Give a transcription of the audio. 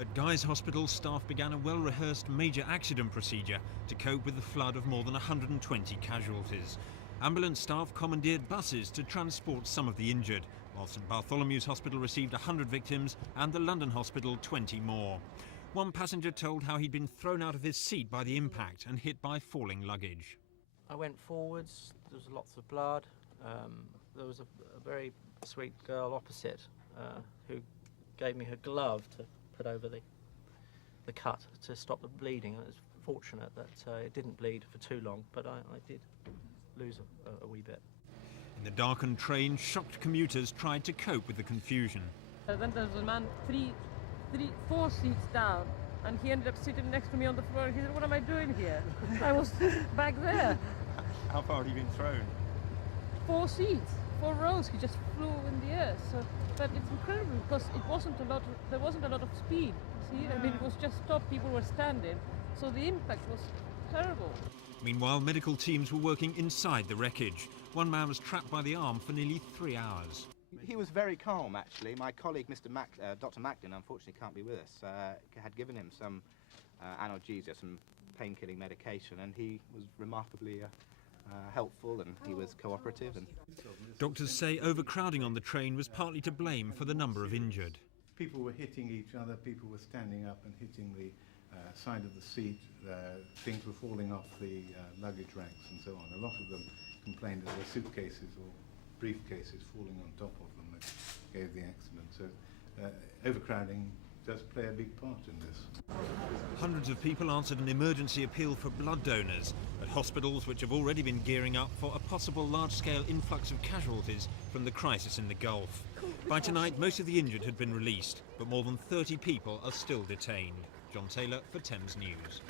At Guy's Hospital, staff began a well-rehearsed major accident procedure to cope with the flood of more than 120 casualties. Ambulance staff commandeered buses to transport some of the injured, while St Bartholomew's Hospital received 100 victims and the London Hospital 20 more. One passenger told how he'd been thrown out of his seat by the impact and hit by falling luggage. I went forwards, there was lots of blood. There was a very sweet girl opposite who gave me her glove to put over the cut to stop the bleeding. It was fortunate that it didn't bleed for too long, but I did lose a wee bit. In the darkened train, shocked commuters tried to cope with the confusion. Then there was a man four seats down, and he ended up sitting next to me on the floor, and he said, "What am I doing here?" I was back there. How far had he been thrown? 4 seats, 4 rows, he just flew in the air. So, but it's incredible because there wasn't a lot of speed. See, I mean, it was just stopped, people were standing, so the impact was terrible. Meanwhile, medical teams were working inside the wreckage. One man was trapped by the arm for nearly 3 hours. He was very calm, actually. My colleague, Dr. Macklin, unfortunately can't be with us, had given him some analgesia, some pain-killing medication, and he was remarkably helpful, and he was cooperative. And doctors say overcrowding on the train was partly to blame for the number of injured. People were hitting each other, people were standing up and hitting the side of the seat, things were falling off the luggage racks and so on. A lot of them complained that there were suitcases or briefcases falling on top of them that gave the accident. So overcrowding does play a big part in this. Hundreds of people answered an emergency appeal for blood donors at hospitals which have already been gearing up for a possible large-scale influx of casualties from the crisis in the Gulf. By tonight, most of the injured had been released, but more than 30 people are still detained. John Taylor for Thames News.